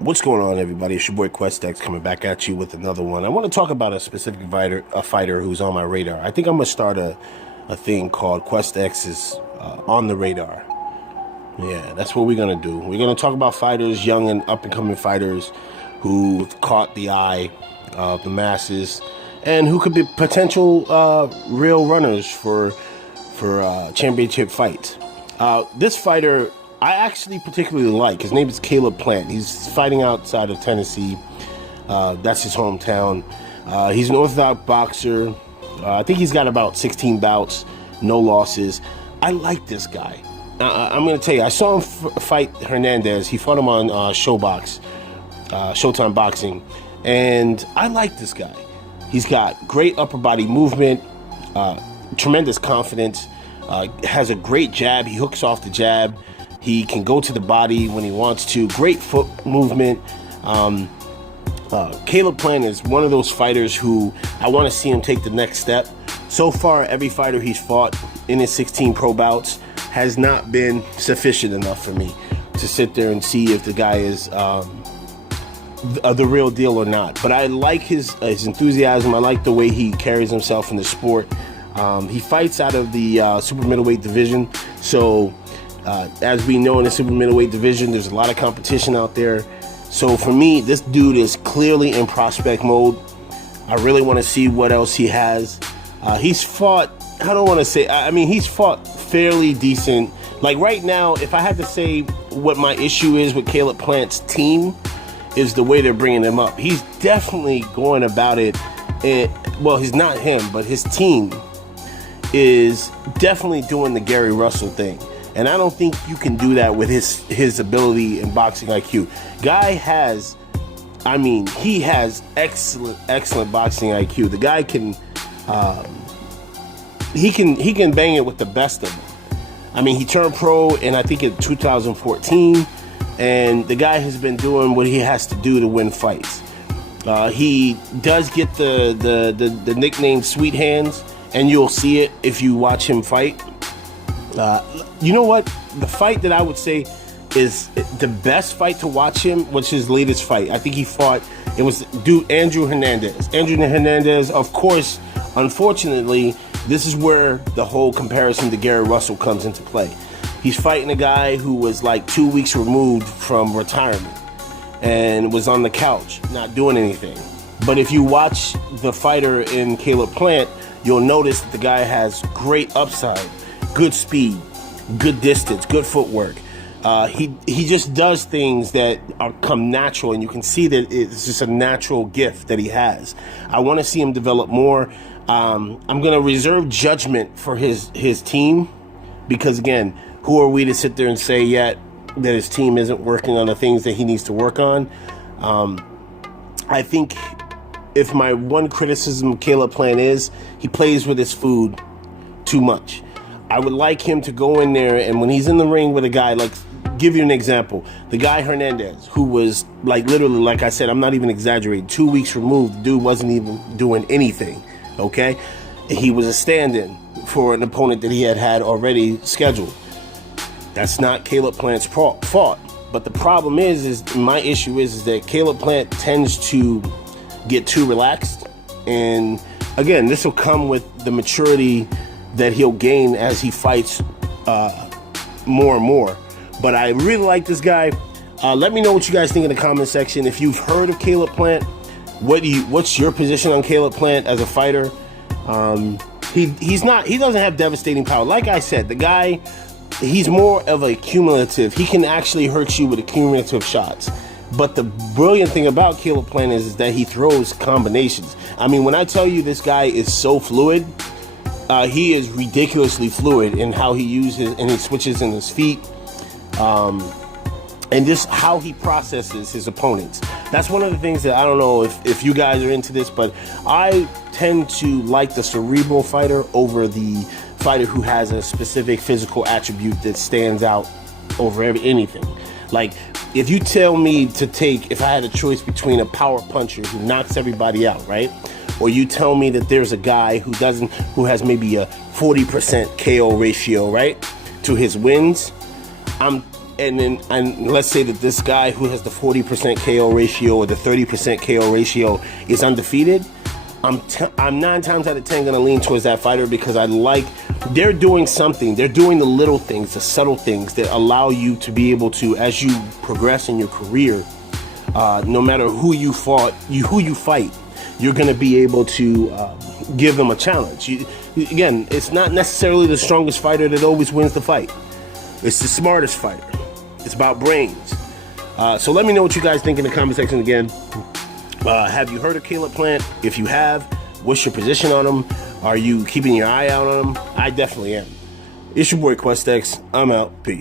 What's going on, everybody? It's your boy QuestX coming back at you with another one. I want to talk about a specific fighter who's on my radar. I think I'm going to start a thing called QuestX is on the radar. Yeah, that's what we're going to do. We're going to talk about fighters, young and up-and-coming fighters who've caught the eye of the masses and who could be potential real runners for championship fights. This fighter I actually particularly like. His name is Caleb Plant. He's fighting outside of Tennessee. That's his hometown. He's an orthodox boxer. I think he's got about 16 bouts, no losses. I like this guy. I'm going to tell you, I saw him fight Hernandez. He fought him on Showtime Boxing. And I like this guy. He's got great upper body movement, tremendous confidence, has a great jab. He hooks off the jab. He can go to the body when he wants to. Great foot movement. Caleb Plant is one of those fighters who I want to see him take the next step. So far, every fighter he's fought in his 16 pro bouts has not been sufficient enough for me to sit there and see if the guy is the real deal or not. But I like his enthusiasm. I like the way he carries himself in the sport. He fights out of the super middleweight division. So as we know, in the super middleweight division, there's a lot of competition out there. So for me, this dude is clearly in prospect mode. I really want to see what else he has. He's fought, I don't want to say, I mean, he's fought fairly decent. Like right now, if I had to say what my issue is with Caleb Plant's team, is the way they're bringing him up. He's definitely going about it. Well, he's not him, but his team is definitely doing the Gary Russell thing. And I don't think you can do that with his ability in boxing IQ. Guy has, I mean, he has excellent boxing IQ. The guy can, he can bang it with the best of them. I mean, he turned pro in, I think, in 2014, and the guy has been doing what he has to do to win fights. He does get the nickname Sweet Hands, and you'll see it if you watch him fight. You know what? The fight that I would say is the best fight to watch him was his latest fight. I think he fought, it was Andrew Hernandez. Andrew Hernandez, of course, unfortunately, this is where the whole comparison to Gary Russell comes into play. He's fighting a guy who was like 2 weeks removed from retirement and was on the couch, not doing anything. But if you watch the fighter in Caleb Plant, you'll notice that the guy has great upside. Good speed, good distance, good footwork. He just does things that come natural, and you can see that it's just a natural gift that he has. I want to see him develop more. I'm going to reserve judgment for his team because, again, who are we to sit there and say yet that his team isn't working on the things that he needs to work on? I think if my one criticism of Caleb Plant is he plays with his food too much. I would like him to go in there, and when he's in the ring with a guy, like, give you an example, the guy Hernandez, who was, like, literally, like I said, I'm not even exaggerating, 2 weeks removed, the dude wasn't even doing anything, okay? He was a stand-in for an opponent that he had already scheduled. That's not Caleb Plant's fault, but the problem is my issue is that Caleb Plant tends to get too relaxed, and, again, this will come with the maturity that he'll gain as he fights more and more. But I really like this guy. Let me know what you guys think in the comment section. If you've heard of Caleb Plant, what's your position on Caleb Plant as a fighter? He doesn't have devastating power. Like I said, the guy, he's more of a cumulative. He can actually hurt you with cumulative shots. But the brilliant thing about Caleb Plant is that he throws combinations. I mean, when I tell you this guy is so fluid, he is ridiculously fluid in how he uses and he switches in his feet, and just how he processes his opponents. That's one of the things that I don't know if you guys are into this, but I tend to like the cerebral fighter over the fighter who has a specific physical attribute that stands out over anything. Like, if you tell me to take, if I had a choice between a power puncher who knocks everybody out, right? Or you tell me that there's a guy who has maybe a 40% KO ratio, right, to his wins, and let's say that this guy who has the 40% KO ratio or the 30% KO ratio is undefeated, I'm 9 times out of 10 going to lean towards that fighter, because they're doing something. They're doing the little things, the subtle things that allow you to be able to, as you progress in your career, no matter who you fight, you're going to be able to give them a challenge. Again, it's not necessarily the strongest fighter that always wins the fight. It's the smartest fighter. It's about brains. So let me know what you guys think in the comment section again. Have you heard of Caleb Plant? If you have, what's your position on him? Are you keeping your eye out on him? I definitely am. It's your boy QuestX. I'm out. Peace.